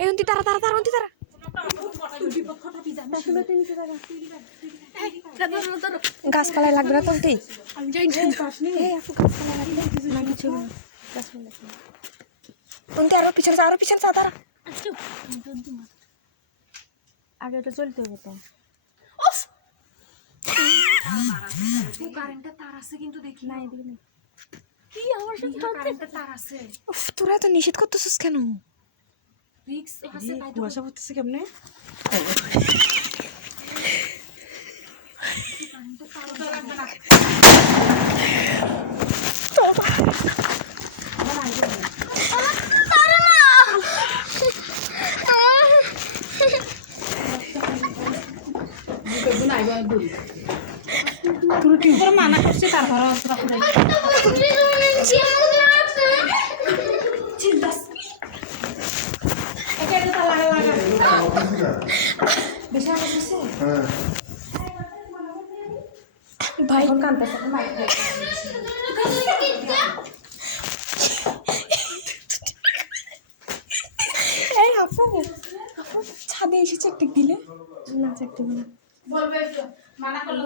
এই উন্তি তারা তারা তারা উন্তি তারা গাছপালায় লাগবে না তুলতেই উন্তি আরো পিছনে যা তারা আগে ওটা চলতে হবে তো কারেন্টের তার আছে কিন্তু দেখি না এদিকে নেই কি আমার সাথে কারেন্টের তার আছে তোরা তো নিষেধ করতেছিস কেন রিক্স আছে তাই তো কুয়াশা পড়তেছে কেমনে কারেন্টের তার লাগবে না মানা করছে তারপর ভাই এই আপু ছাদে এসেছে একটা দিলে না একটা দিলে বলবে মানা করলো